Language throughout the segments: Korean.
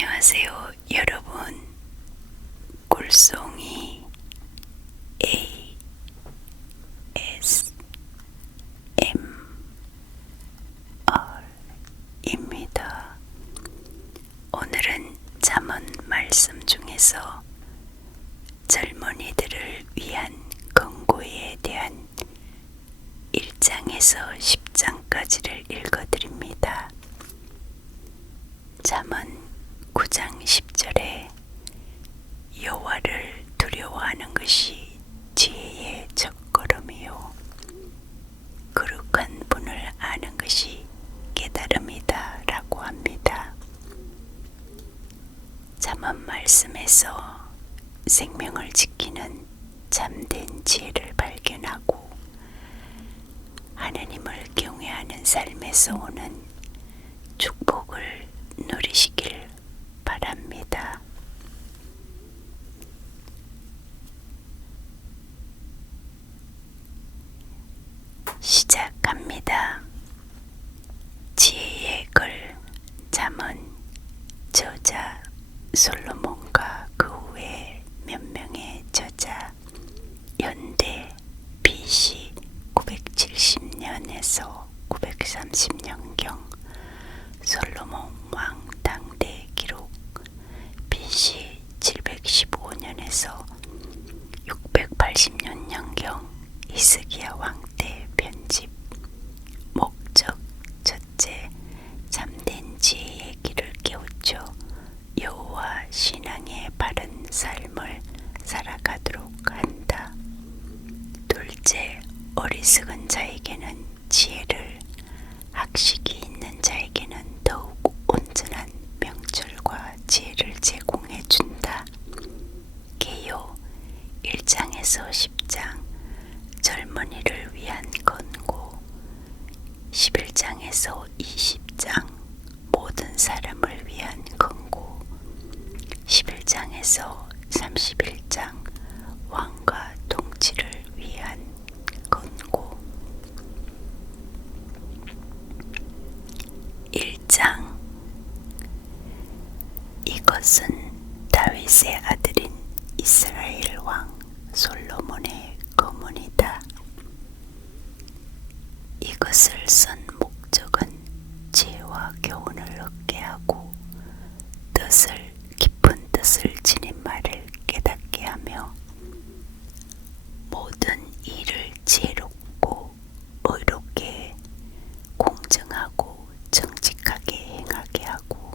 안녕하세요, 여러분. 꿀송이 ASMR입니다. 오늘은 잠언 말씀 중에서 젊은이들을 위한 권고에 대한 1장에서 10장까지를 읽어드립니다. 잠언 9장 10절에 여호와를 두려워하는 것이 지혜의 첫걸음이요 거룩한 분을 아는 것이 깨달음이다 라고 합니다. 잠언 말씀에서 생명을 지키는 참된 지혜를 발견하고 하나님을 경외하는 삶에서 오는 축복을 누리시길 바랍니다. 시작합니다. 지혜의 글. 잠언. 저자 솔로몬과 그 후에 몇 명의 저자. 연대 BC 970년에서 930년경. 솔로몬 왕 당대 기록. BC 715년에서 680년경. 히스기야 왕 때 편집. 목적. 첫째, 참된 지혜의 길을 깨우쳐 여호와 신앙의 바른 삶을 살아가도록 한다. 둘째, 어리석은 자에게는 지혜를, 학식이 있는 자에게는 더욱 온전한 명철과 지혜를 제공해 준다. 개요 1장에서 10장. 젊은이를 위한 권고. 11장에서 20장. 모든 사람을 위한 권고. 11장에서 31장. 왕과 통치를 위한 권고. 1장. 이것은 다윗의 아들인 이스라엘 왕 솔로몬의 거문이다. 이것을 쓴 목적은 지혜와 교훈을 얻게 하고 깊은 뜻을 지닌 말을 깨닫게 하며 모든 일을 지혜롭고 의롭게 공정하고 정직하게 행하게 하고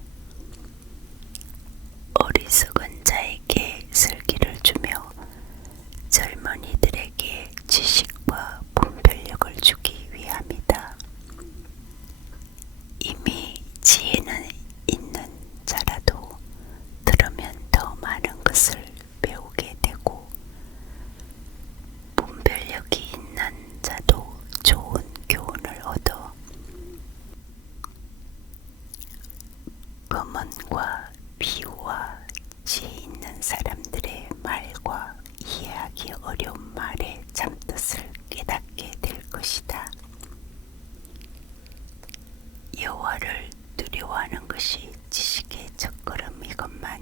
어리석은 자에게 슬기를 주며 젊은이들에게 지식과 분별력을 주기 위함이다. 이미 지혜는 있는 자라도 들으면 더 많은 것을 배우게 되고 분별력이 있는 자도 좋은 교훈을 얻어 검언과 비유와 지혜 있는 사람들의 말과 이해하기 어려운 말의 참뜻을 깨닫게 될 것이다. 여호와를 두려워하는 것이 지식의 첫걸음이건만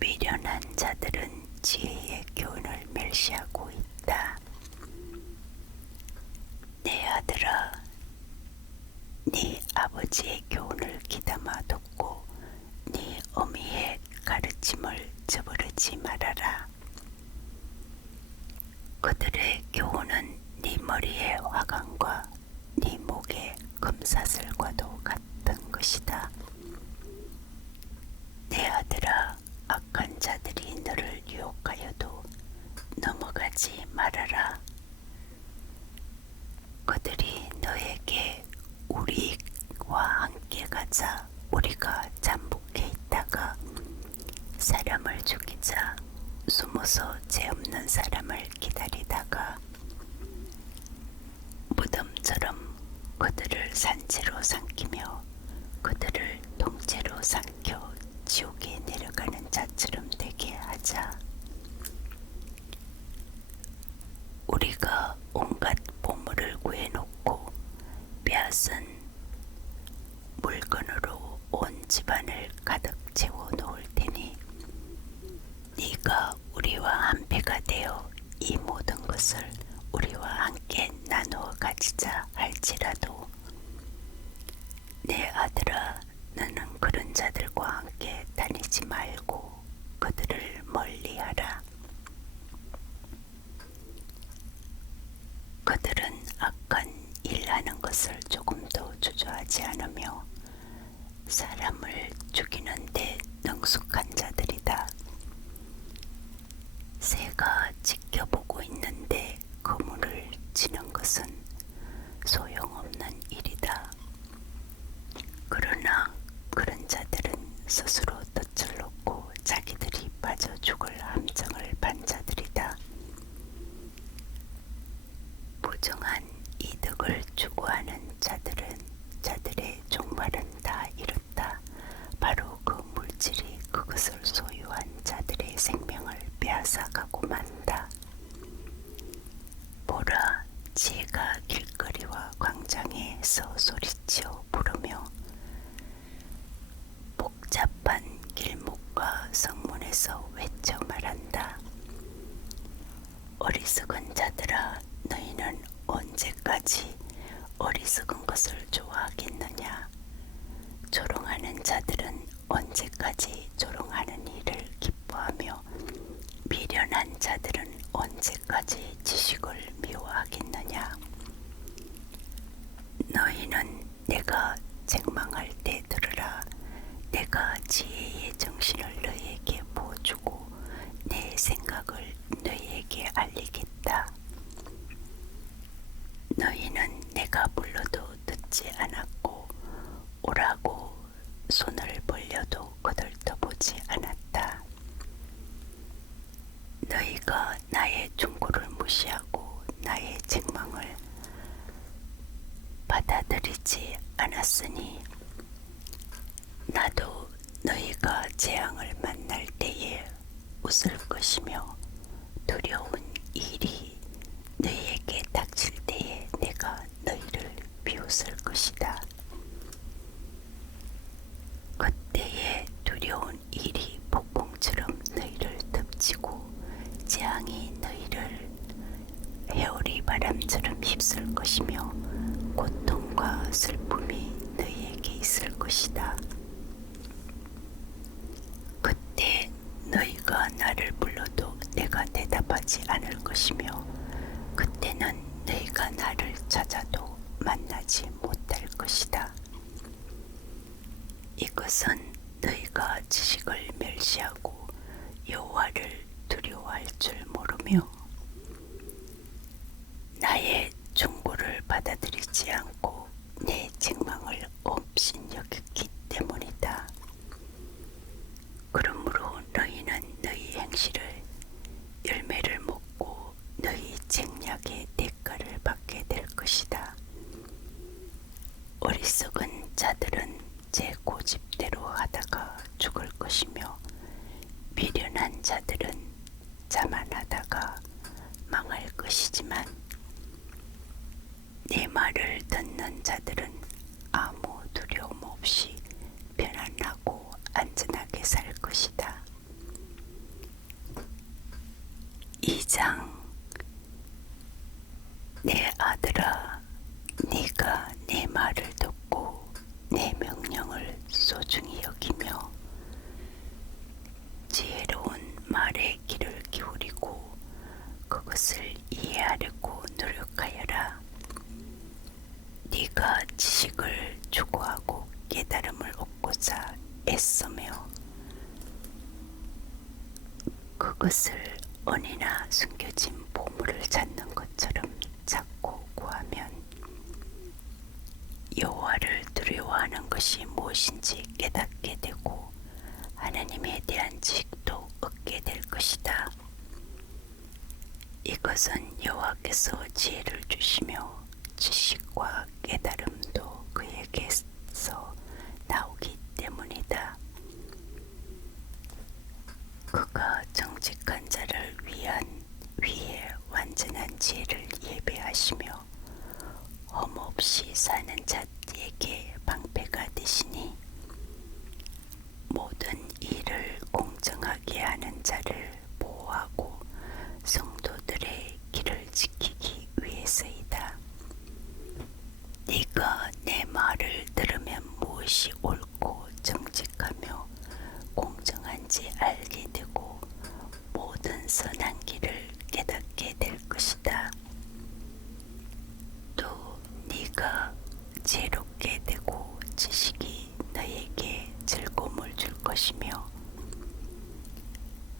미련한 자들은 지혜의 교훈을 멸시하고 있다. 내 아들아, 네 아버지의 교훈을 귀담아 듣고 네 어미의 가르침을 저버리지 말아라. 그들의 교훈은 네 머리의 화관과 네 목의 금사슬과도 같은 것이다. 내 아들아, 악한 자들이 너를 유혹하여도 넘어가지 말아라. 그들이 너에게 우리와 함께 가자, 우리가 잠복해 있다가 사람을 죽이자, 숨어서 죄 없는 사람을 기다리다가 무덤처럼 그들을 산채로 삼키며 그들을 통째로 삼켜 지옥에 내려가는 자처럼 되게 하자. 우리가 온갖 보물을 구해놓고 빼앗은 물건으로 온 집안을 가득 채워 놓을 테니 네가 우리와 한패가 되어 이 모든 것을 우리와 함께 나누어 가지자 할지라도 내 아들아 너는 그런 자들과 함께 다니지 말고 그들을 멀리하라. 그들은 악한 일하는 것을 조금도 주저하지 않으며 사람을 죽이는 데 능숙한 자들이다. 새가 지켜보고 있는데 그물을 치는 것은 소용없는 일이다. 그러나 그런 자들은 스스로 덫을 놓고 자기들이 빠져 죽을 함정을 판 자들이다. 부정한 이득을 추구하는 자들은 자들의 종말은 다 이렇다. 바로 그 물질이 그것을 소유한 자들의 생명을 빼앗아가고 만다. 보라, 지혜가 길거리와 광장에서 소리치어 부르며 복잡한 길목과 성문에서 외쳐 말한다. 어리석은 자들아, 너희는 언제까지 어리석은 것을 좋아하겠느냐? 조롱하는 자들은 언제까지 조롱하는 일을 기뻐하며 미련한 자들은 언제까지 지식을 미워하겠느냐? 너희는 내가 책망할 때 들으라. 내가 지혜의 정신을 너희에게 부어주고 내 생각을 너희에게 알리겠다. 너희는 내가 불러도 듣지 않았고 오라고 손을 벌려도 거들떠보지 않았다. 너희가 나의 충고를 무시하고 나의 책망을 받아들이지 않았으니 나도 너희가 재앙을 만날 때에 웃을 것이며 두려운 일이 너희에게 닥칠 때에 내가 너희를 비웃을 것이다. 그때에 두려운 일이 폭풍처럼 너희를 덮치고 재앙이 너희를 해오리 바람처럼 휩쓸 것이며 고통과 슬픔이 너희에게 있을 것이다. 그때 너희가 나를 불러도 내가 대답하지 않을 것이며 그때는 너희가 나를 찾아도 만나지 못할 것이다. 이것은 너희가 지식을 멸시하고 여호와를 두려워할 줄 모르며 나의 충고를 받아들이지 않고 내 책망을 업신여겼기 때문이다. 그러므로 너희는 너희 행실을 열매를 먹고 너희 책략의 대가를 받게 될 것이다. 어리석은 자들은 제 고집대로 하다가 죽을 것이며 미련한 자들은 자만하다가 망할 것이지만 내 말을 듣는 자들은 아무 두려움 없이 편안하고 안전하게 살 것이다. 2장 내 아들아, 네가 내 말을 듣고 내 명령을 소중히 여기며 지혜로운 말에 귀를 기울이고 그것을 이해하려고 노력하여라. 네가 지식을 추구하고 깨달음을 얻고자 애쓰며 그것을 언이나 숨겨진 보물을 찾는 것처럼 찾고 구하면 여호와를 두려워하는 것이 무엇인지 깨닫게 되고 하나님에 대한 지식도 얻게 될 것이다. 이것은 여호와께서 지혜를 주시며 지식과 깨달음도 그에게서 나오기 때문이다. 그가 정직한 자를 위해 완전한 지혜를 예배하시며 험없이 사는 자에게 방패가 되시니 모든 살게 하는 자를 보호하고 성도들의 길을 지키기 위해서이다. 네가 내 말을 들으면 무엇이 옳고 정직하며 공정한지 알게 되고 모든 선한 길을 깨닫게 될 것이다. 또 네가 지혜롭게 되고 지식이 너에게 즐거움을 줄 것이며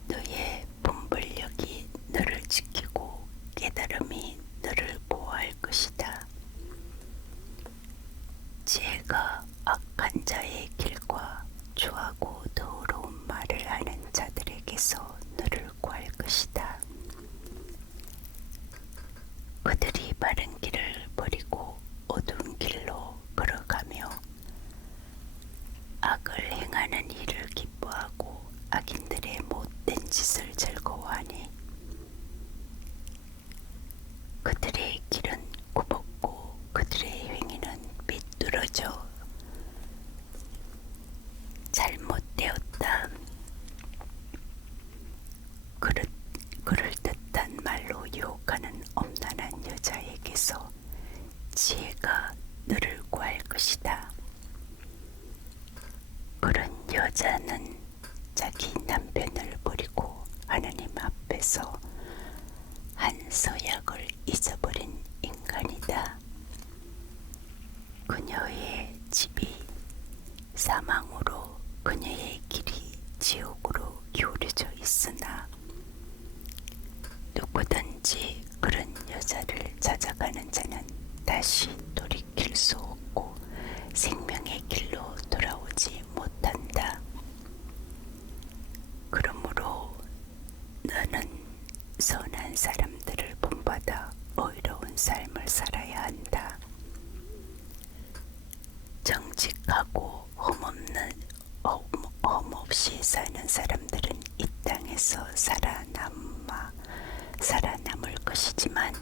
너의 분별력이 너를 지키고 깨달음이 너를 보호할 것이다. 지혜가 악한 자의 길과 추하고 더러운 말을 하는 자들에게서 너를 구할 것이다. 그들이 바른 길을 버리고 어두운 길로 걸어가며 악을 행하는 일을 기뻐하고 악인들의 못된 짓을 즐거워하니 그들의 길은 굽었고 그들의 행위는 비뚤어져 잘못되었다. 그럴듯한 말로 유혹하는 엄란한 여자에게서 지혜가 너를 구할 것이다. 그런 여자는 자기 남편을 버리고 하나님 앞에서 한 서약을 잊어버린 인간이다. 그녀의 집이 사망으로 그녀의 길이 지옥으로 기울어져 있으나 누구든지 그런 여자를 찾아가는 자는 다시 돌이킬 수 없고 생명의 길로 돌아오지 못한다. 그러므로 너는 선한 사람들을 본받아 의로운 삶을 살아야 한다. 정직하고 험없이 사는 사람들은 이 땅에서 살아남을 것이지만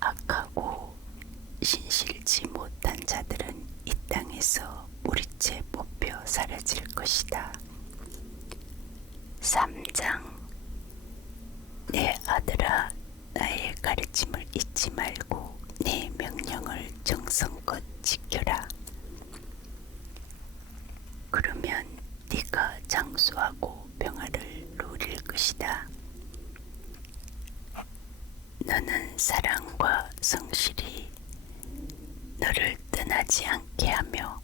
악하고 신실지 못한 자들은 이 땅에서 무리째 뽑혀 사라질 것이다. 3장 내 아들아 나의 가르침을 잊지 말고 내 명령을 정성껏 지켜라. 그러면 네가 장수하고 평화를 누릴 것이다. 너는 사랑과 성실이 너를 떠나지 않게 하며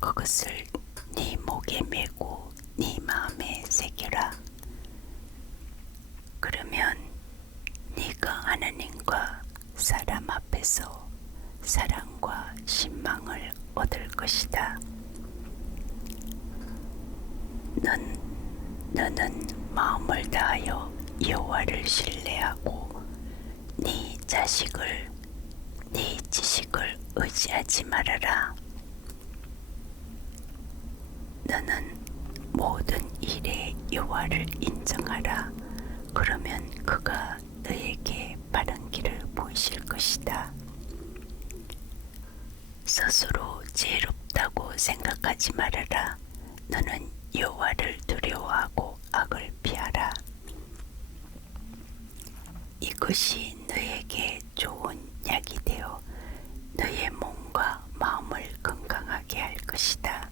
그것을 네 목에 메고 네 마음에 새겨라. 그러면 네가 하나님과 사람 앞에서 사랑과 신망을 얻을 것이다. 너는 마음을 다하여 여호와를 신뢰하고 네 지식을 의지하지 말아라. 너는 모든 일에 여호와를 인정하라. 그러면 그가 너에게 바른 길을 보이실 것이다. 스스로 지혜롭다고 생각하지 말아라. 너는 여호와를 두려워하고 악을 피하라. 이것이 너에게 좋은 약이 되어 너의 몸과 마음을 건강하게 할 것이다.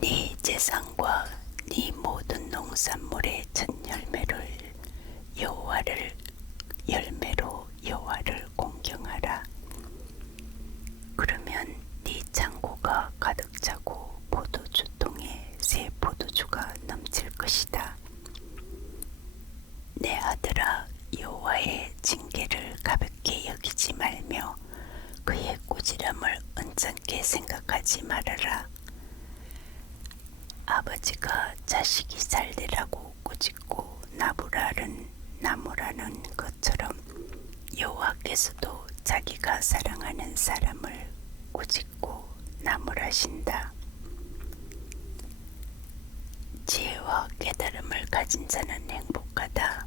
네 재산과 네 모든 농산물의 첫 열매로 여호와를 공경하라. 그러면 네 창고가 가득 차고 포도주통에 새 포도주가 넘칠 것이다. 내 아들아 여호와의 징계를 가볍게 여기지 말며 그의 꾸지람을 언짢게 생각하지 말아라. 아버지가 자식이 잘되라고 꾸짖고 나무라는 것처럼 여호와께서도 자기가 사랑하는 사람을 꾸짖고 나무라신다. 지혜와 깨달음을 가진 자는 행복하다.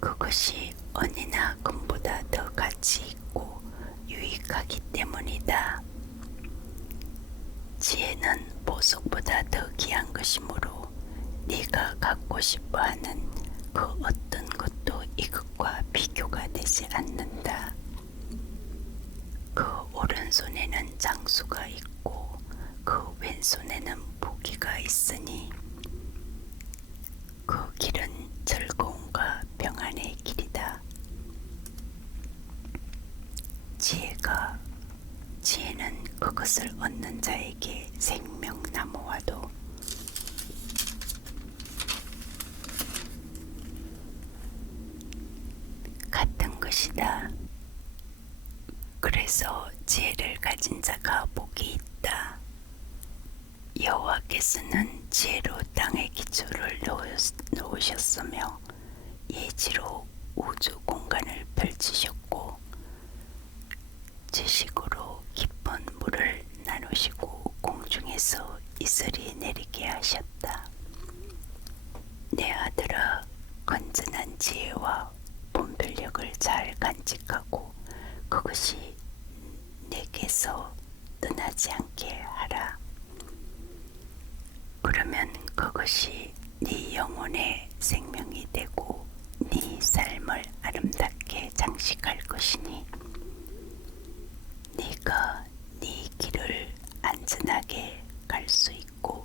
그것이 은이나 금보다 더 가치 있고 유익하기 때문이다. 지혜는 보석보다 것이므로 네가 갖고 싶어하는 그 어떤 것도 이것과 비교가 되지 않는다. 그 오른손에는 장수가 있고 그 왼손에는 무기가 있으니 그 길은 즐거움과 평안의 길이다. 지혜는 그것을 얻는 자에게 생명나무와도 같은 것이다. 그래서 지혜를 가진 자가 복이 있다. 여호와께서는 지혜로 땅의 기초를 놓으셨으며 예지로 우주 공간을 펼치셨고 지식으로 깊은 물을 나누시고 공중에서 이슬이 내리게 하셨다. 내 아들아, 건전한 지혜와 분별력을 잘 간직하고 그것이 내게서 떠나지 않게 하라. 그러면 그것이 네 영혼의 생명이 되고 네 삶을 아름답게 장식할 것이니 네가 네 길을 안전하게 갈 수 있고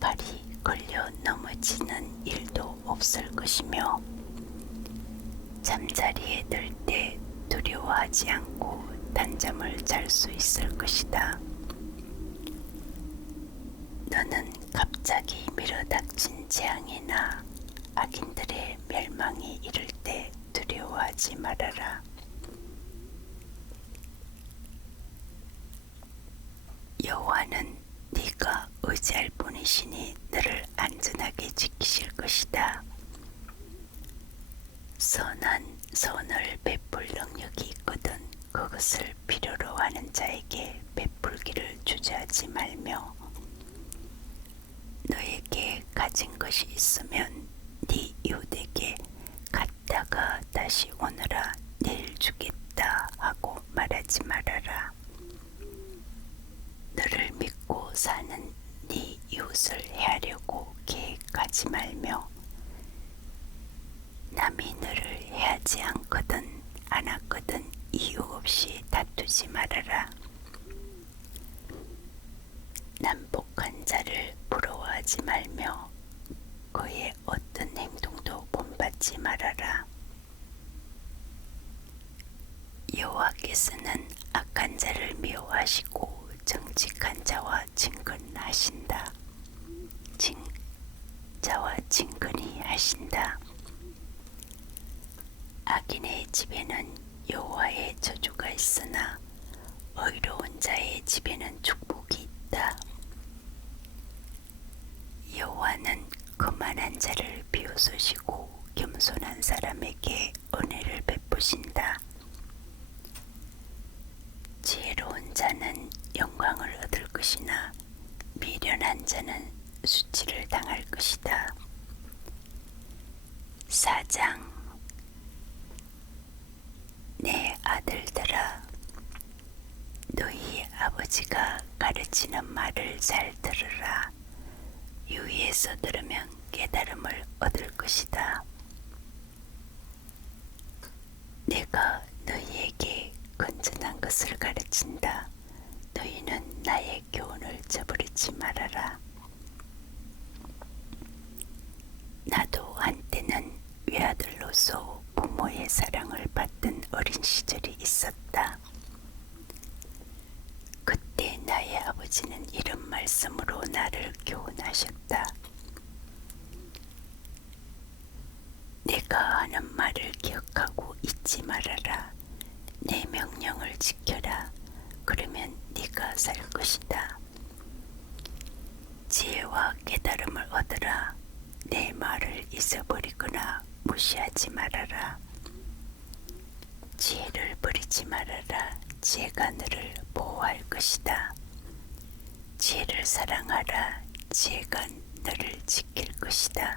발이 걸려 넘어지는 일도 없을 것이며 잠자리에 들 때 두려워하지 않고 단잠을 잘 수 있을 것이다. 너는 갑자기 밀어닥친 재앙이나 악인들의 멸망이 이를 때 두려워하지 말아라. 여호와는 네가 의지할 분이시니 너를 안전하게 지키실 것이다. 선한 선을 베풀 능력이 있거든 그것을 필요로 하는 자에게 베풀기를 주저하지 말며 너에게 가진 것이 있으면 네 이웃에게 갔다가 다시 오너라 내일 주겠다 하고 말하지 말아라. 너를 믿고 사는 네 이웃을 해하려고 계획하지 말며 남이 너를 해하지 않거든 안 하거든 이유 없이 다투지 말아라. 난폭한 자를 부러워하지 말며 그의 어떤 행동도 본받지 말아라. 여호와께서는 악한 자를 미워하시고 정직한 자와 친근하신다. 자와 친근히 하신다. 악인의 집에는 여호와의 저주가 있으나 의로운 자의 집에는 축복이 있다. 여호와는 거만한 자를 비웃으시고 겸손한 사람에게 은혜를 베푸신다. 지혜로운 자는 영광을 얻을 것이나 미련한 자는 수치를 당할 것이다. 4장 내 아들들아, 너희 아버지가 가르치는 말을 잘 들으라. 유의해서 들으면 깨달음을 얻을 것이다. 내가 너희에게 건전한 것을 가르친다. 너희는 나의 교훈을 저버리지 말아라. 나도 한때는 외아들로서 부모의 사랑을 받던 어린 시절이 있었다. 그때 나의 아버지는 이런 말씀으로 나를 교훈하셨다. 내가 하는 말을 기억하고 잊지 말아라. 내 명령을 지켜라. 그러면 네가 살 것이다. 지혜와 깨달음을 얻으라. 내 말을 잊어버리거나 무시하지 말아라. 지혜를 버리지 말아라. 지혜가 너를 보호할 것이다. 지혜를 사랑하라. 지혜가 너를 지킬 것이다.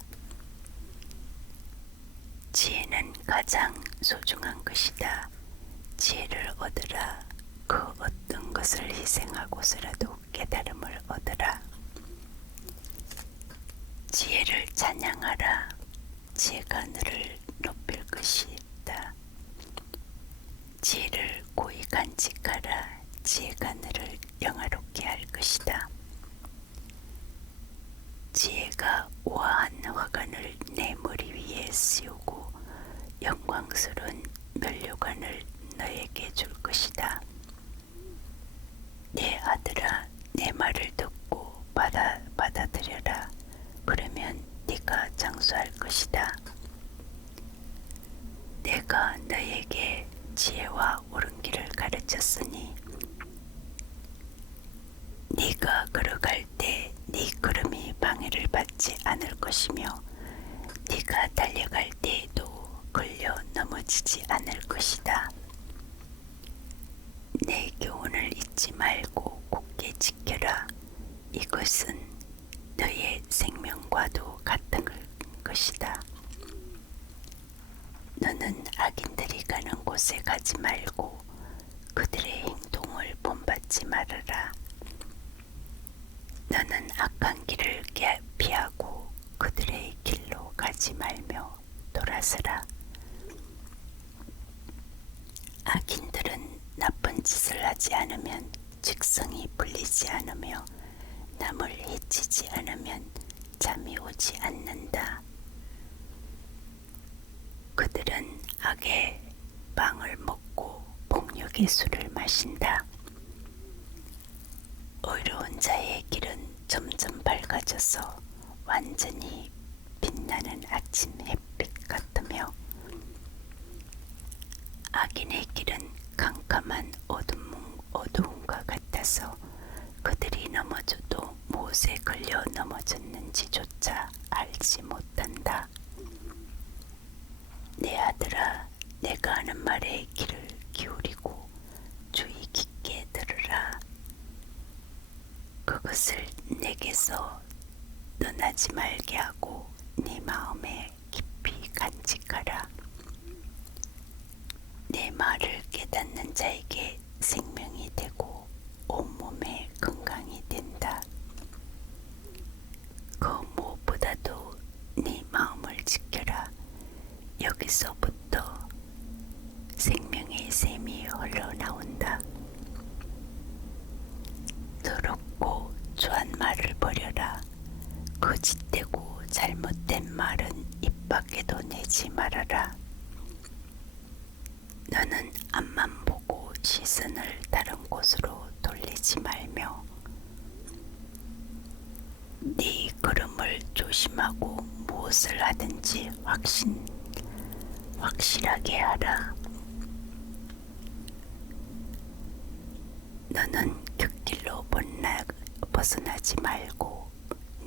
지혜는 가장 소중한 것이다. 지혜를 얻으라. 그 어떤 것을 희생하고서라도 깨달음을 얻으라. 지혜를 찬양하라. 지혜가 너를 높일 것이다. 지혜를 고이 간직하라. 지혜가 너를 영화롭게 할 것이다. 지혜가 우아한 화관을 내 머리 위에 씌우고 영광스러운 면류관을 너에게 줄 것이다. 내 아들아, 내 말을 듣고 받아들여라. 그러면 네가 장수할 것이다. 내가 너에게 지혜와 옳은 길을 가르쳤으니 네가 걸어갈 때 네 걸음이 방해를 받지 않을 것이며 네가 달려갈 때에도 걸려 넘어지지 않을 것이다. 내 교훈을 잊지 말고 굳게 지켜라. 이것은 너의 생명과도 같은 것이다. 너는 악인들이 가는 곳에 가지 말고 그들의 행동을 본받지 말아라. 너는 악한 길을 피하고 그들의 길로 가지 말며 돌아서라. 악인들은 나쁜 짓을 하지 않으면 직성이 풀리지 않으며 남을 해치지 않으면 잠이 오지 않는다. 그들은 악의 빵을 먹고 폭력의 술을 마신다. 의로운 자의 길은 점점 밝아져서 완전히 빛나는 아침 햇빛 같으며 악인의 길은 캄캄한 어두움과 같아서 그들이 넘어져도 무엇에 걸려 넘어졌는지조차 알지 못한다. 내 아들아, 내가 하는 말에 귀를 기울이고 주의 깊게 들으라. 그것을 내게서 떠나지 말게 하고 네 마음에 깊이 간직하라. 내 말을 깨닫는 자에게 생명이 되고 온몸에 건강이 된다. 그 무엇보다도 네 마음을 지켜라. 여기서부터 생명의 샘이 흘러나온다. 더럽고 추한 말을 버려라. 거짓되고 잘못된 말은 입 밖에도 내지 말아라. 너는 앞만 보고 시선을 다른 곳으로 돌리지 말며 네 걸음을 조심하고 무엇을 하든지 확실하게 하라. 너는 곁길로 벗어나지 말고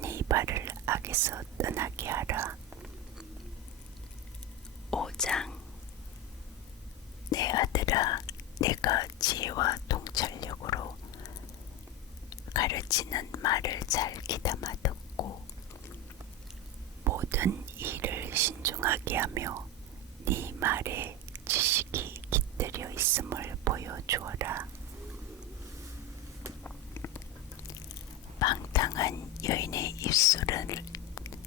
네 발을 악에서 떠나게 하라. 5장. 내 아들아, 내가 지혜와 통찰력으로 가르치는 말을 잘 귀담아 듣고 모든 일을 신중하게 하며 네 말에 지식이 깃들여 있음을 보여주어라. 방탕한 여인의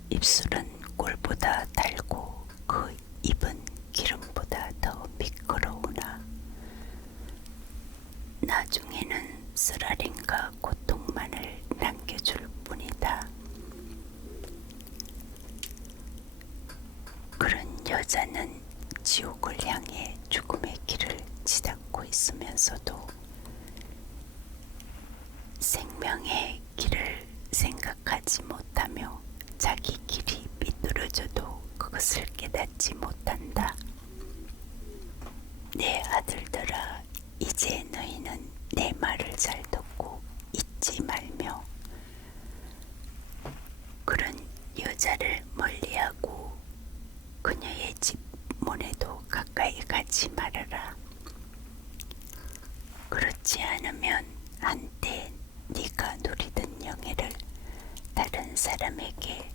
입술은 꿀보다 달고 그 입은 기름보다 더 미끄러우나 나중에는 쓰라림과 고통만을 남겨줄 뿐이다. 그런 여자는 지옥을 향해 죽음의 길을 치닫고 있으면서도 생명의 길을 생각하지 못하며 자기 길이 삐뚤어져도 그것을 깨닫지 못한다. 내 아들들아, 이제 너희는 내 말을 잘 듣고 잊지 말며 그런 여자를 멀리하고 그녀의 집 문에도 가까이 가지 말아라. 그렇지 않으면 한때 네가 누리던 영예를 다른 사람에게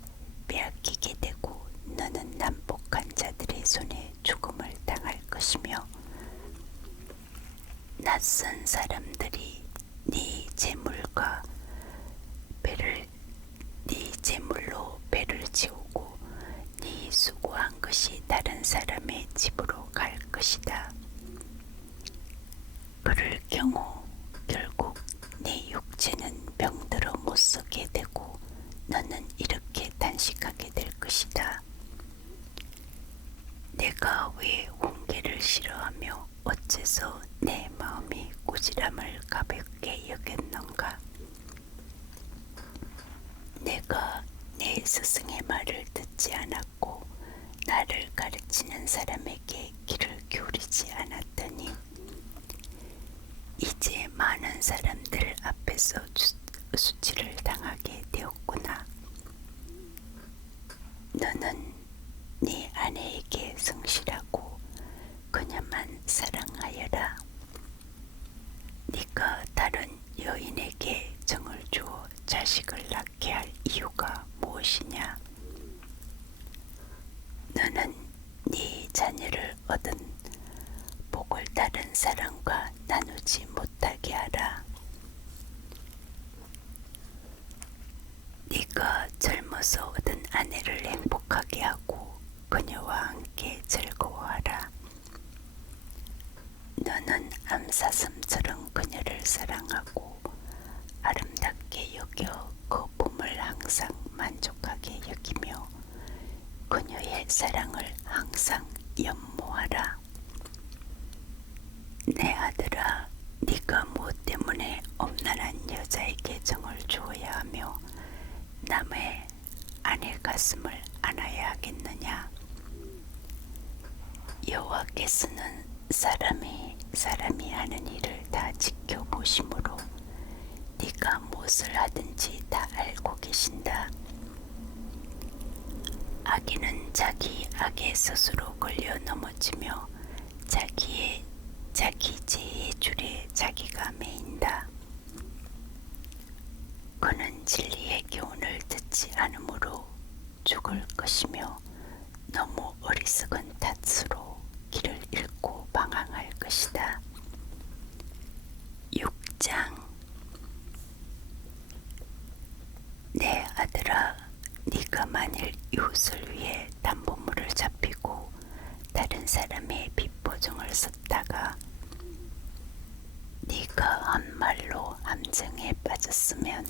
빼앗기게 되고 너는 난폭한 자들의 손에 죽음을 당할 것이며 낯선 사람들이 네 재물로 배를 다시 다른 사람의 집으로 갈 것이다. 그럴 경우 결국 네 육체는 병들어 못 쓰게 되고 너는 이렇게 단식하게 될 것이다. 내가 왜 훈계를 싫어하며 어째서 내 마음이 꾸지람을 가볍게 여겼는가? 내가 내 스승의 말을 듣지 않았고 나를 가르치는 사람에게 귀를 기울이지 않았더니 이제 많은 사람들 앞에서 수치를 당하게 되었구나. 너는 네 아내에게 성실하고 그녀만 사랑하여라. 네가 다른 여인에게 정을 주어 자식을 낳게 할 이유가 무엇이냐? 너는 네 자녀를 얻은 복을 다른 사람과 나누지 못하게 하라. 네가 젊어서 얻은 아내를 행복하게 하고 그녀와 함께 즐거워하라. 너는 암사슴처럼 그녀를 사랑하고 아름답게 여겨 그 봄을 항상 만족하게 여기며 그녀의 사랑을 항상 연모하라. 내 아들아, 네가 무엇 때문에 엄란한 여자에게 정을 주어야 하며 남의 아내 가슴을 안아야 하겠느냐? 여호와께서는 사람이 하는 일을 다 지켜보심으로 네가 무엇을 하든지 다 알고 계신다. 악인은 자기 악에 스스로 걸려 넘어지며 자기 죄의 줄에 자기가 매인다. 그는 진리의 교훈을 듣지 않으므로 죽을 것이며 너무 어리석은 탓으로 길을 잃고 방황할 것이다. 6장. 내 아들아, 네가 만일 이웃을 위해 담보물을 잡히고 다른 사람의 빚보증을 썼다가 네가 한 말로 함정에 빠졌으면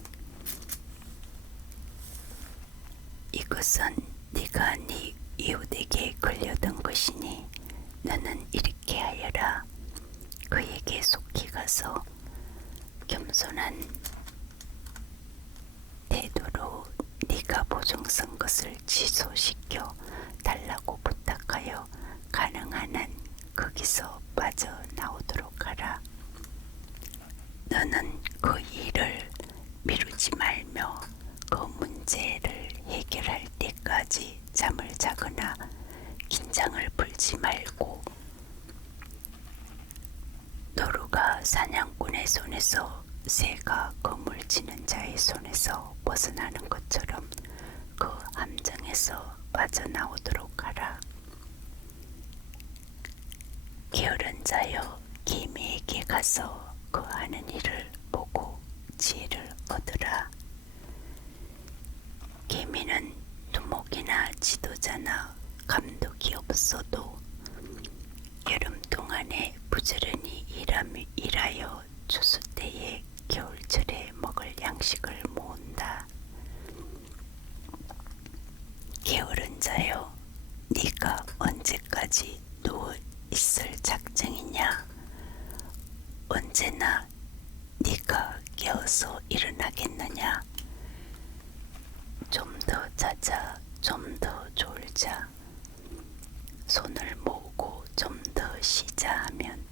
이것은 네가 네 이웃에게 걸려든 것이니 너는 이렇게 하여라. 그에게 속히 가서 겸손한 태도로 네가 보증 쓴 것을 취소시켜 달라고 부탁하여 가능한 한 거기서 빠져나오도록 하라. 너는 그 일을 미루지 말며 그 문제를 해결할 때까지 잠을 자거나 긴장을 풀지 말고 노루가 사냥꾼의 손에서 새가 그물 치는 자의 손에서 벗어나는 것처럼 그 함정에서 빠져나오도록 하라. 게으른 자여, 기미에게 가서 그 하는 일을 보고 지혜를 얻으라. 기미는 두목이나 지도자나 감독이 없어도 여름 동안에 부지런히 일하여 추수 때에 겨울철에 먹을 양식을 모은다. 게으른 자여, 네가 언제까지 누워 있을 작정이냐? 언제나 네가 깨어서 일어나겠느냐? 좀 더 자자, 좀 더 졸자, 손을 모으고 좀 더 쉬자 하면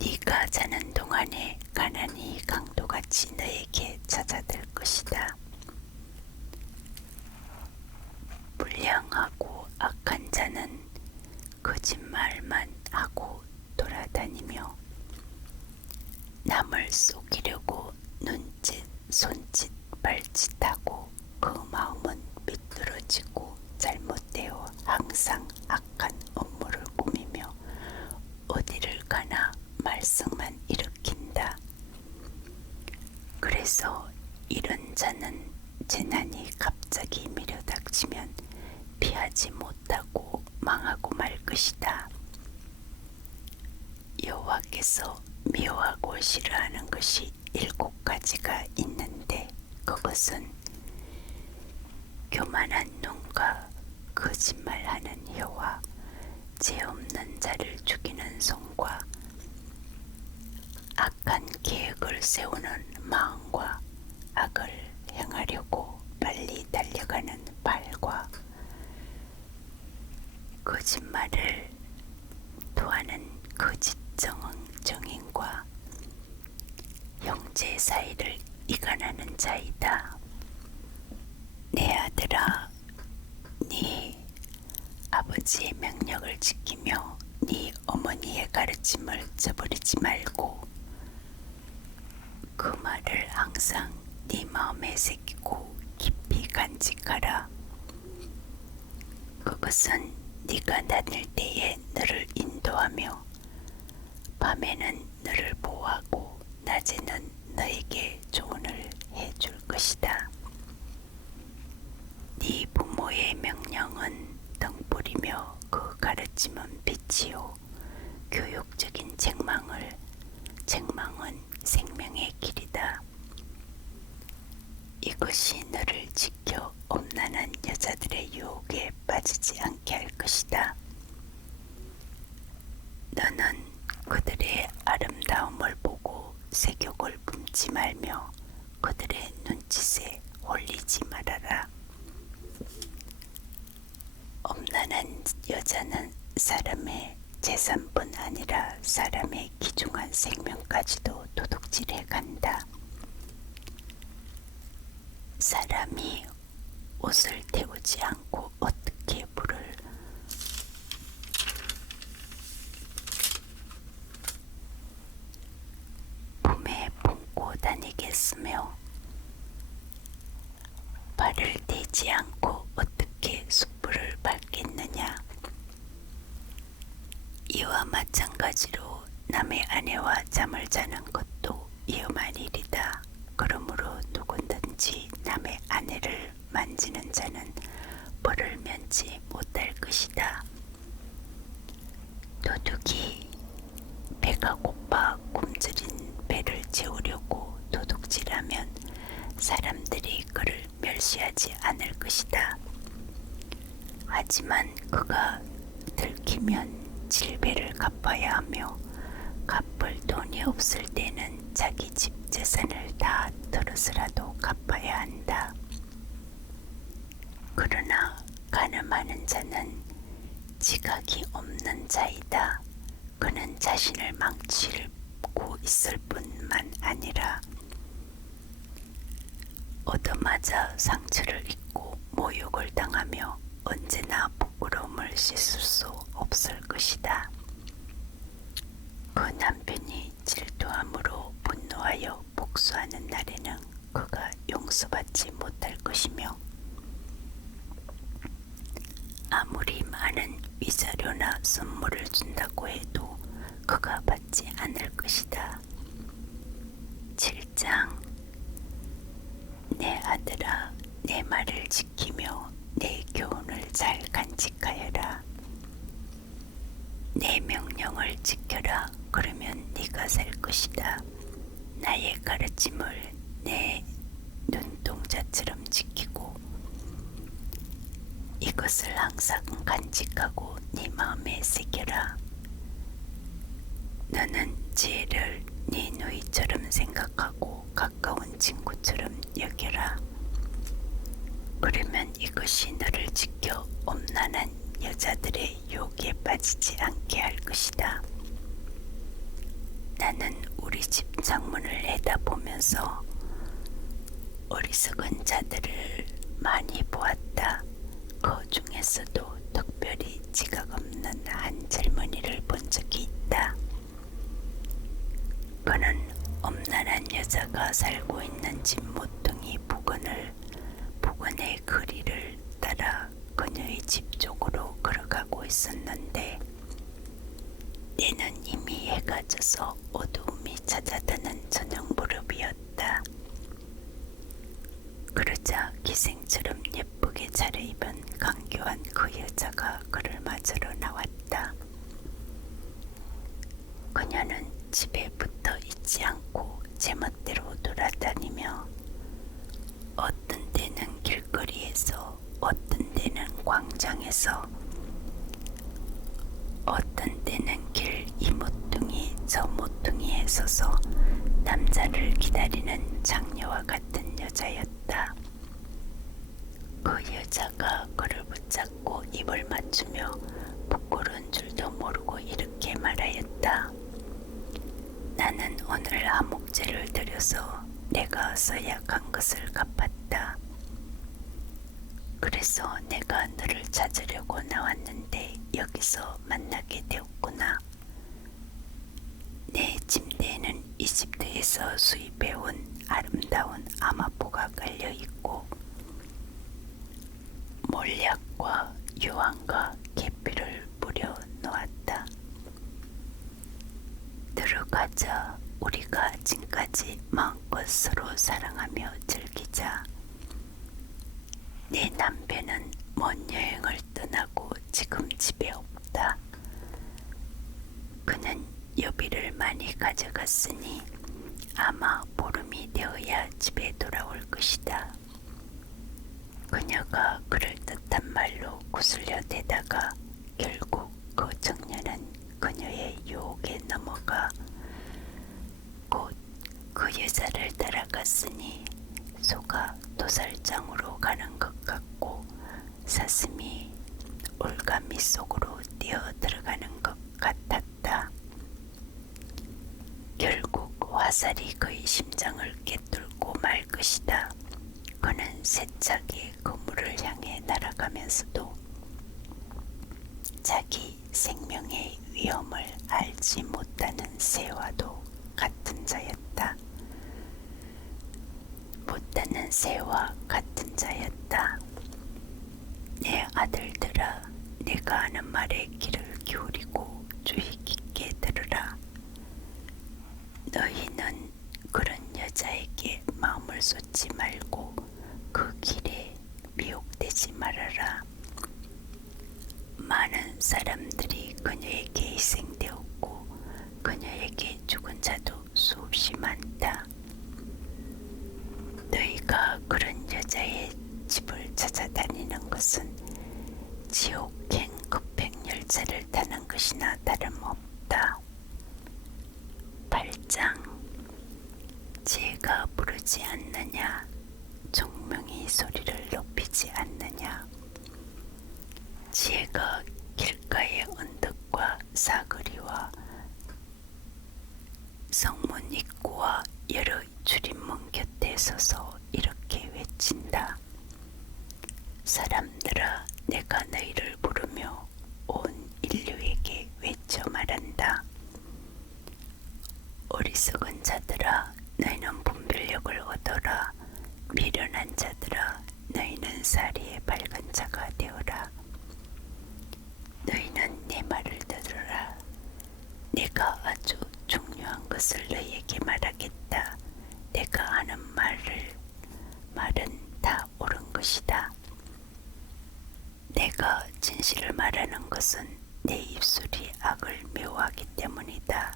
네가 자는 동안에 가난이 강도같이 너에게 찾아들 것이다. 불량하고 악한 자는 거짓말만 하고 돌아다니며 남을 속이려고 눈짓, 손짓, 발짓하고 그 마음은 비뚤어지고 잘못되어 항상 악한 업무를 꾸미며 어디를 가나 말썽만 일으킨다. 그래서 이런 자는 재난이 갑자기 밀어닥치면 피할 행하지 못하고 망하고 말 것이다. 여호와께서 미워하고 싫어하는 것이 7가지가 있는데 그것은 교만한 눈과 거짓말하는 혀와 죄 없는 자를 죽이는 손과 악한 계획을 세우는 마음과 악을 행하려고 빨리 달려가는 발과 거짓말을 토하는 거짓 정인과 형제 사이를 이간하는 자이다. 내 아들아, 네 아버지의 명령을 지키며 네 어머니의 가르침을 저버리지 말고 그 말을 항상 네 마음에 새기고 깊이 간직하라. 그것은 네가 다닐 때에 너를 인도하며 밤에는 너를 보호하고 낮에는 너에게 조언을 해줄 것이다. 네 부모의 명령은 등불이며 그 가르침은 빛이요 교육적인 책망은 생명의 길이다. 이것이 너를 지켜 엄란한 여자들의 유혹에 빠지지 않게 할 것이다. 너는 그들의 아름다움을 보고 색욕을 품지 말며 그들의 눈짓에 홀리지 말아라. 엄란한 여자는 사람의 재산뿐 아니라 사람의 귀중한 생명까지도 도둑질해 간다. 사람이 옷을 태우지 않고 어떻게 불을 품에 품고 다니겠으며 발을 대지 않고 어떻게 숯불을 밟겠느냐. 이와 마찬가지로 남의 아내와 잠을 자는 것도 위험한 일이다. 그러므로 누구든지 남의 아내를 만지는 자는 벌을 면치 못할 것이다. 도둑이 배가 고파 굶주린 배를 채우려고 도둑질하면 사람들이 그를 멸시하지 않을 것이다. 하지만 그가 들키면 질배를 갚아야 하며 갚을 돈이 없을 때는 자기 집 재산을 다 털어서라도 갚아야 한다. 그러나 간음하는 자는 지각이 없는 자이다. 그는 자신을 망치고 있을 뿐만 아니라 얻어맞아 상처를 입고 모욕을 당하며 언제나 부끄러움을 씻을 수 없을 것이다. 그 남편이 질투함으로 분노하여 복수하는 날에는 그가 용서받지 못할 것이며 아무리 많은 위자료나 선물을 준다고 해도 그가 받지 않을 것이다. 7장 내 아들아, 내 말을 지키며 내 교훈을 잘 간직하여라. 내 명령을 지켜라. 그러면 네가 살 것이다. 나의 가르침을 내 눈동자처럼 지키고 이것을 항상 간직하고 네 마음에 새겨라. 너는 지혜를 네 누이처럼 생각하고 가까운 친구처럼 여겨라. 그러면 이것이 너를 지켜 엄란한 여자들의 유혹에 빠지지 않게 할 것이다. 나는 우리 집 창문을 내다보면서 어리석은 자들을 많이 보았다. 그 중에서도 특별히 지각 없는 한 젊은이를 본 적이 있다. 그는 엄란한 여자가 살고 있는 집 모퉁이 부근의 거리를 따라 그녀의 집 쪽으로 걸어가고 있었는데 때는 이미 해가 져서 어두움이 찾아드는 저녁 무렵이었다. 그렇지 보자 기생처럼 예쁘게 차려입은 강교한 그 여자가 그를 맞으러 나왔다. 그녀는 집에 붙어 있지 않고 제멋대로 돌아다니며 어떤 때는 길거리에서, 어떤 때는 광장에서, 어떤 때는 길 이 모퉁이 저 모퉁이에 서서 남자를 기다리는 장녀와 같은 여자였다. 그 여자가 그를 붙잡고 입을 맞추며 부끄러운 줄도 모르고 이렇게 말하였다. 나는 오늘 하목제를 드려서 내가 서약한 것을 갚았다. 그래서 내가 너를 찾으려고 나왔는데 여기서 만나게 되었구나. 내 침대에는 이집트에서 수입해온 아름다운 아마포가 깔려있고 몰약과 유황과 계피를 뿌려 놓았다. 들어가자. 우리가 지금까지 마음껏 서로 사랑하며 즐기자. 내 남편은 먼 여행을 떠나고 지금 집에 없다. 그는 여비를 많이 가져갔으니 아마 보름이 되어야 집에 돌아올 것이다. 그녀가 그럴듯한 말로 구슬려 대다가 결국 그 청년은 그녀의 유혹에 넘어가 곧 그 여자를 따라갔으니 소가 도살장으로 가는 것 같고 사슴이 올가미 속으로 뛰어 들어가는 것 같았다. 결국 화살이 그의 심장을 꿰뚫고 말 것이다. 그는 세차게 그물을 향해 날아가면서도 자기 생명의 위험을 알지 못하는 새와도 같은 자였다. 못하는 새와 같은 자였다. 내 아들들아, 내가 하는 말에 귀를 기울이고 주의 깊게 들으라. 너희는 그런 여자에게 마음을 쏟지 말고 그 길에 미혹되지 말아라. 많은 사람들이 그녀에게 희생되었고 그녀에게 죽은 자도 수없이 많다. 너희가 그런 여자의 집을 찾아다니는 것은 지옥행 급행열차를 타는 것이나 다름없다. 8장. 지혜가 부르지 않느냐, 총명이 소리를 높이지 않느냐. 지혜가 길가의 언덕과 사거리와 성문 입구와 여러 출입문 곁에 서서 이렇게 외친다. 사람들아, 내가 너희를 부르며 온 인류에게 외쳐 말한다. 어리석은 자들아, 너희는 분별력을 얻어라. 미련한 자들아, 너희는 사리의 밝은 자가 되어라. 너희는 내 말을 들으라. 내가 아주 중요한 것을 너희에게 말하겠다. 내가 하는 말은 다 옳은 것이다. 내가 진실을 말하는 것은 내 입술이 악을 미워하기 때문이다.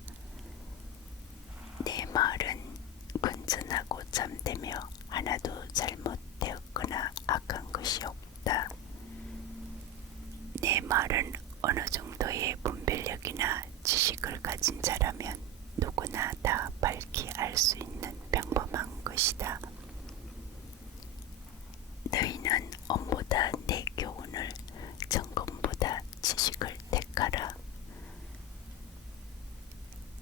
내 말은 건전하고 참되며 하나도 잘못되었거나 악한 것이 없다. 내 말은 어느 정도의 분별력이나 지식을 가진 자라면 누구나 다 밝히 알 수 있는 평범한 것이다. 너희는 엄보다 내 교훈을, 정금보다 지식을 택하라.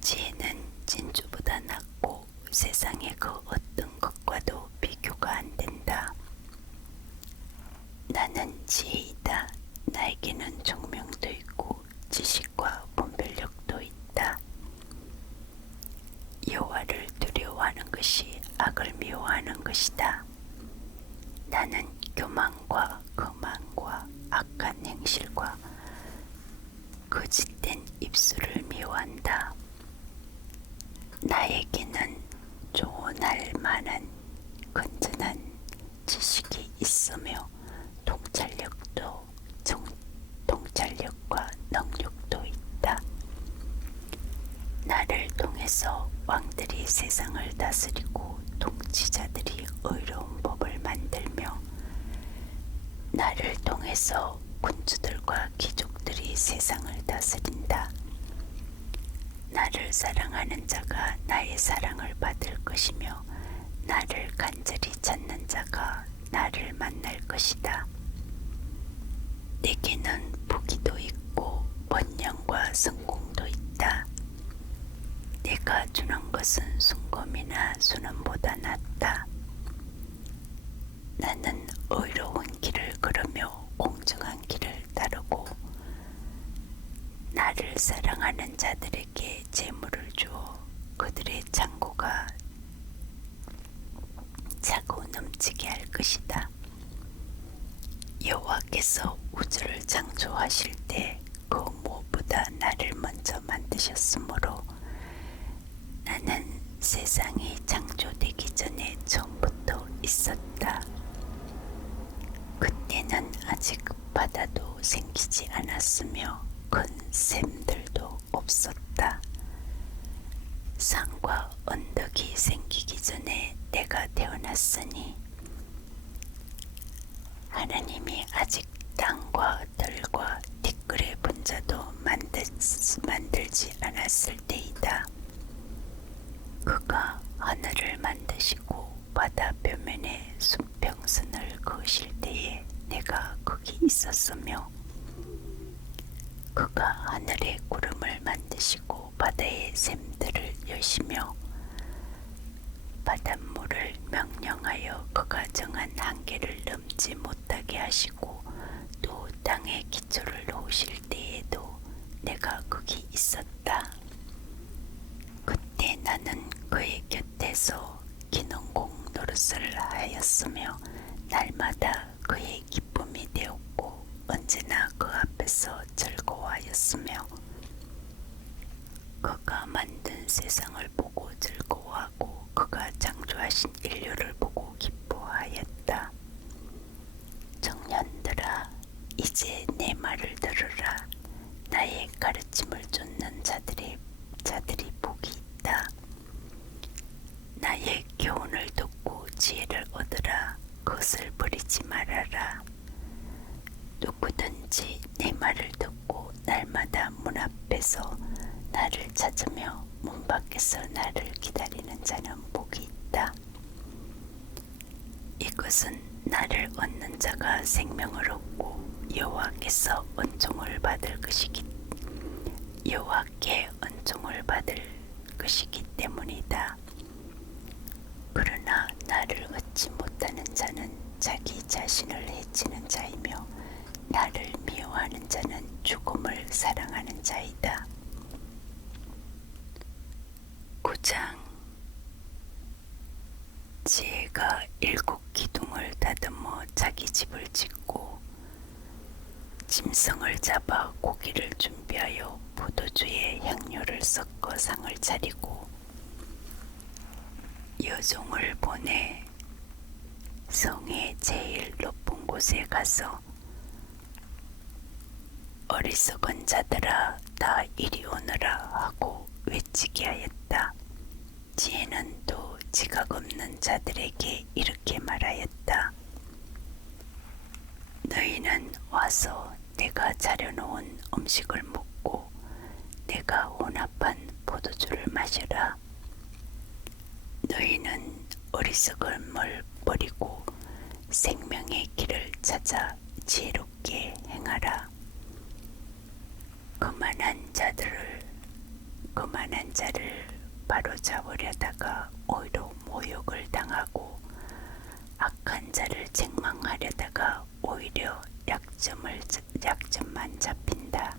지혜는 진주보다 낫고 세상의 그 어떤 것과도 비교가 안 된다. 나는 지혜이다. 나에게는 총명도 있고 지식과 분별력도 있다. 여호와를 두려워하는 것이 악을 미워하는 것이다. 나는 교만과 거만과 악한 행실과 거짓된 입술을 미워한다. 나에게는 조언할 만한 건전한 지식 있으며 통찰력과 능력도 있다. 나를 통해서 왕들이 세상을 다스리고 통치자들이 의로운 법을 만들며 나를 통해서 군주들과 귀족들이 세상을 다스린다. 나를 사랑하는 자가 나의 사랑을 받을 것이며 나를 간절히 찾는 자가 나를 만날 것이다. 내게는 부귀도 있고 번영과 성공도 있다. 내가 주는 것은 순금이나 순원보다 낫다. 나는 의로운 길을 걸으며 공정한 길을 따르고 나를 사랑하는 자들에게 재물을 주어 그들의 창고가 차고 넘치게 할 것이다. 여호와께서 우주를 창조하실 때 그 무엇보다 나를 먼저 만드셨으므로 나는 세상이 창조되기 전에 처음부터 있었다. 그때는 아직 바다도 생기지 않았으며 큰 샘들도 없었다. 산과 언덕이 생기기 전에 내가 태어났으니 하나님이 아직 땅과 들과 티끌의 분자도 만들지 않았을 때이다. 그가 하늘을 만드시고 바다 표면에 수평선을 그으실 때에 내가 거기 있었으며 그가 하늘의 구름을 만드시고 바다의 샘들을 여시며 바닷물을 명령하여 그가 정한 한계를 넘지 못하게 하시고 또 땅에 기초를 놓으실 때에도 내가 거기 있었다. 그때 나는 그의 곁에서 기능공 노릇을 하였으며 날마다 그의 기쁨이 되었고 언제나 그 앞에서 즐거워하였으며 그가 만든 세상을 보고 즐거워하고 그가 창조하신 인류를 보고 기뻐하였다. 청년들아, 이제 내 말을 들으라. 나의 가르침을 쫓는 자들이 복이 있다. 나의 교훈을 듣고 지혜를 얻으라. 그것을 버리지 말아라. 누구든지 내 말을 듣고 날마다 문 앞에서 나를 찾으며 문 밖에서 나를 기다리는 자는 복이 있다. 이것은 나를 얻는 자가 생명을 얻고 여호와께서 은총을 받을 것이기 때문이다. 그러나 나를 얻지 못하는 자는 자기 자신을 해치는 자이며 나를 미워하는 자는 죽음을 사랑하는 자이다. 9장. 지혜가 7 기둥을 다듬어 자기 집을 짓고 짐승을 잡아 고기를 준비하여 포도주에 향료를 섞어 상을 차리고 여종을 보내 성의 제일 높은 곳에 가서 어리석은 자들아 다 이리 오너라 하고 외치게 하였다. 지혜는 또 지각 없는 자들에게 이렇게 말하였다. 너희는 와서 내가 차려놓은 음식을 먹고 내가 혼합한 포도주를 마셔라. 너희는 어리석음을 버리고 생명의 길을 찾아 지혜롭게 행하라. 그만한 자를 바로잡으려다가 오히려 모욕을 당하고 악한 자를 책망하려다가 오히려 약점만 잡힌다.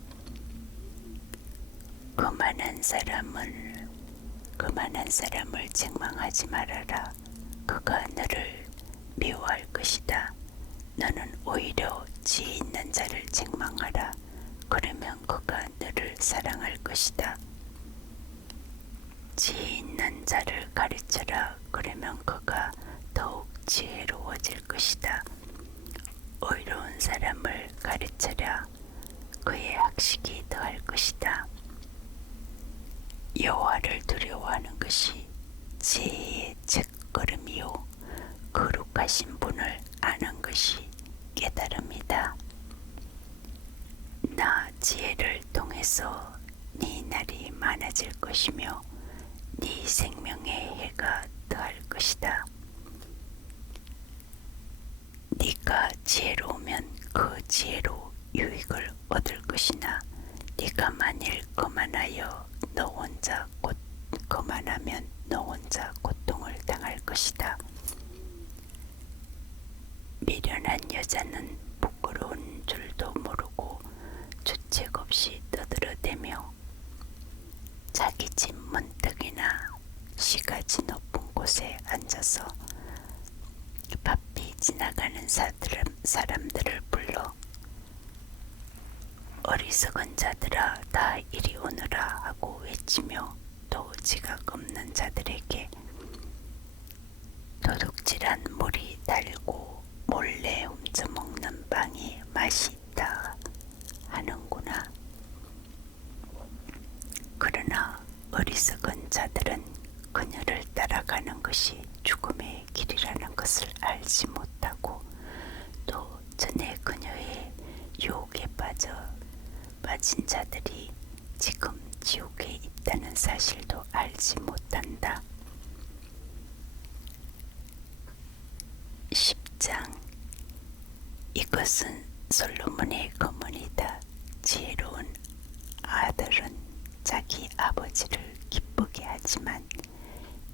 그만한 사람을 책망하지 말아라. 그가 너를 미워할 것이다. 너는 오히려 지혜 있는 자를 책망하라. 그러면 그가 너를 사랑할 것이다. 지혜 있는 자를 가르쳐라. 그러면 그가 더욱 지혜로워질 것이다. 의로운 사람을 가르쳐라. 그의 학식이 더할 것이다. 여호와를 두려워하는 것이 지혜의 첫걸음이요 거룩하신 분을 아는 것이 깨달음이다. 나 지혜를 통해서 네 날이 많아질 것이며 네 생명의 해가 더할 것이다. 네가 지혜로우면 그 지혜로 유익을 얻을 것이나 네가 만일 거만하여 너 혼자 거만하면 너 혼자 고통을 당할 것이다. 미련한 여자는 부끄러운 줄도 모르고 주책 없이 떠들어대며 자기 집 문턱이나 시가지 높은 곳에 앉아서 바삐 지나가는 사람들을 불러 어리석은 자들아 다 이리 오너라 하고 외치며 또 지각 없는 자들에게 도둑질한 물이 달고 몰래 훔쳐먹는 빵이 맛이 있다 하는구나. 그러나 어리석은 자들은 그녀를 따라가는 것이 죽음의 길이라는 것을 알지 못하고 또 전에 그녀의 유혹에 빠진 자들이 지금 지옥에 있다는 사실도 알지 못한다. 10장 이것은 솔로몬의 거문이다. 지혜로운 아들은 자기 아버지를 기쁘게 하지만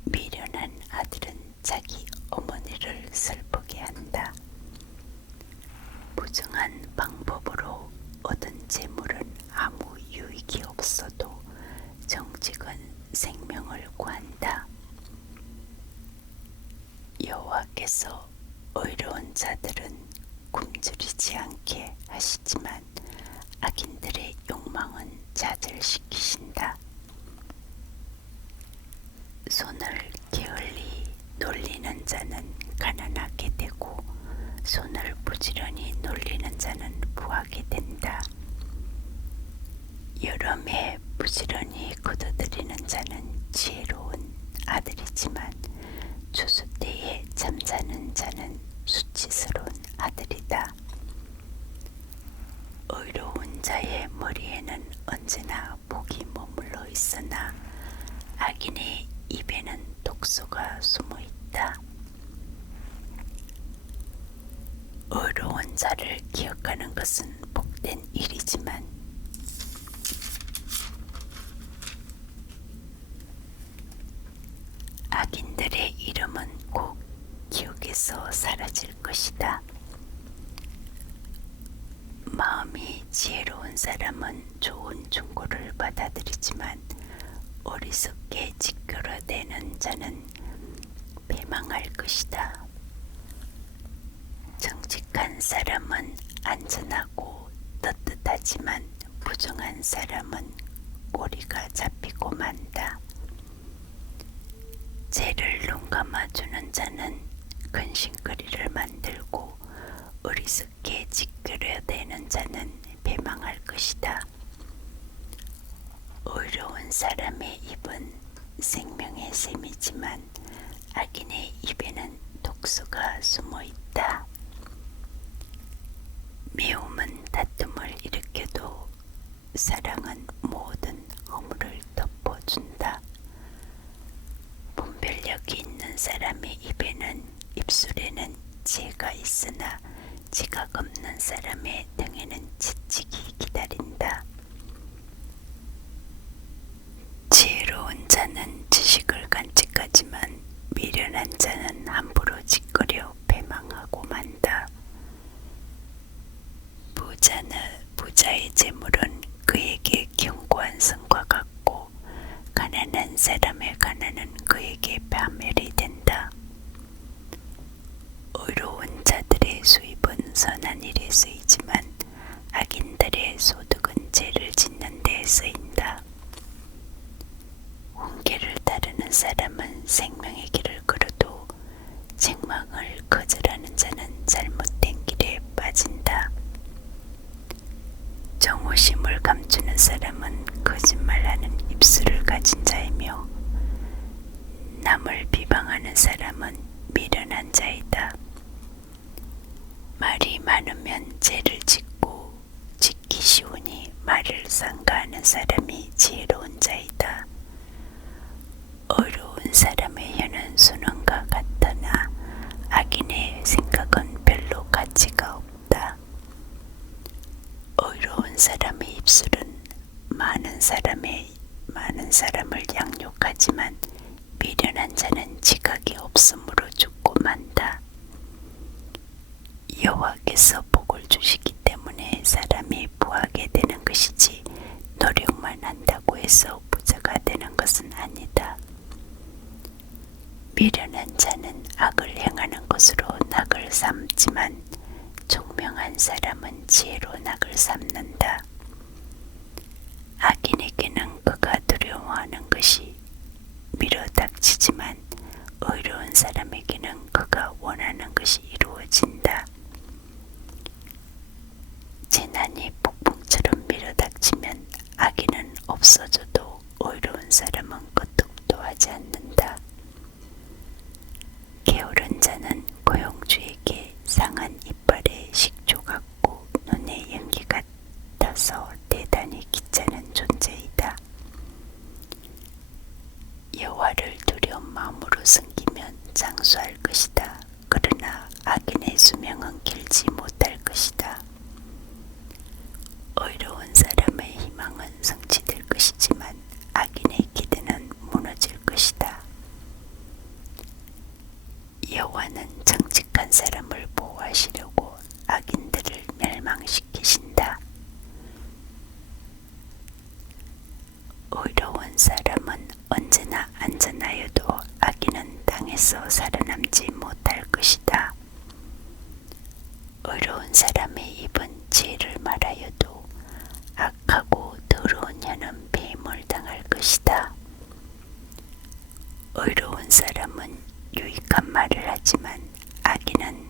미련한 아들은 자기 어머니를 슬프게 한다. 부정한 방법으로 얻은 재물은 아무 유익이 없어도 정직은 생명을 구한다. 여호와께서 의로운 자들은 굶주리지 않게 하시지만 악인들의 욕망은 좌절시키신다. 손을 게을리 놀리는 자는 가난하게 되고 손을 부지런히 놀리는 자는 부하게 된다. 여름에 부지런히 거두들이는 자는 지혜로운 아들이지만 추수 때에 잠자는 자는 수치스러운 아들이다. 의로운 자의 머리에는 언제나 복이 머물러 있으나 악인의 입에는 독소가 숨어 있다. 의로운 자를 기억하는 것은 복된 일이지만 악인들의 이름은 곧 기억에서 사라질 것이다. 마음이 지혜로운 사람은 좋은 충고를 받아들이지만 어리석게 짓거려대는 자는 패망할 것이다. 정직한 사람은 안전하고 떳떳하지만 부정한 사람은 꼬리가 잡히고 만다. 죄를 눈감아주는 자는 근심거리를 만들고 어리석게 짓거려대는 자는 패망할 것이다. 의로운 사람의 입은 생명의 샘이지만 악인의 입에는 독소가 숨어 있다. 미움은 다툼을 일으켜도 사랑은 모든 허물을 덮어준다. 분별력이 있는 사람의 입술에는 지혜가 있으나 지각 없는 사람의 등에는 지식이 기다린다. 지혜로운 자는 지식을 간직하지만 미련한 자는 함부로 짓거려 패망하고 만다. 부자의 재물은 그에게 견고한 성과 같고 가난한 사람의 가난은 그에게 파멸이 된다. 의로운 자들의 수입은 선한 일에 쓰이지만 악인들의 소득은 죄를 짓는 데 쓰인다. 훈계를 따르는 사람은 생명의 길을 걸어도 책망을 거절하는 자는 잘못된 길에 빠진다. 가진다. 정오심을 감추는 사람은 거짓말하는 입술을 가진 자이며 남을 비방하는 사람은 미련한 자이다. 말이 많으면 죄를 짓고 짓기 쉬우니 말을 삼가하는 사람이 지혜로운 자이다. 어려운 사람의 혀는 순원과 같으나 악인의 생각은 별로 가치가 없다. 의로운 사람의 입술은 많은 사람을 양육하지만 미련한 자는 지각이 없으므로 죽고 만다. 여호와께서 복을 주시기 때문에 사람이 부하게 되는 것이지 노력만 한다고 해서 부자가 되는 것은 아니다. 미련한 자는 악을 행하는 것으로 낙을 삼지만 총명한 사람은 지혜로 낙을 삼는다. 악인에게는 그가 두려워하는 것이 밀어닥치지만 의로운 사람에게는 그가 원하는 것이 이루어진다. 재난이 폭풍처럼 밀어닥치면 악인은 없어져도 의로운 사람은 끄떡도 하지 않는다. 게으른 자는 고용주에게 상한 이빨에 식초 같고 눈에 연기 같아서 대단히 귀찮은 존재이다. 여호와를 두려운 마음으로 섬기면 장수할 것이다. 그러나 악인의 수명은 길지 못할 것이다. 의로운 사람의 희망은 성취될 것이지만 악인의 기대는 무너질 것이다. 여호와는 정직한 사람을 보호하시려고 악인들을 멸망시키신다. 의로운 사람은 언제나 안전하여도 악인은 땅에서 살아남지 못할 것이다. 의로운 사람의 입은 지혜를 말하여도 악하고 더러운 혀는 배임을 당할 것이다. 의로운 사람은 유익한 말을 하지만 악인은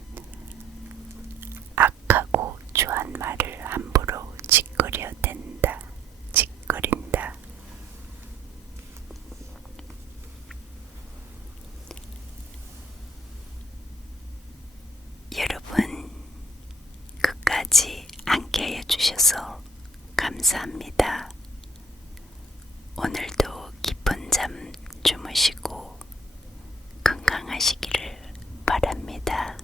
악하고 추한 말을 함부로 짓거린다. 여러분, 끝까지 함께해 주셔서 감사합니다. 오늘도 깊은 잠 주무시고 건강하시기를 바랍니다.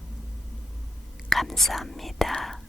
감사합니다.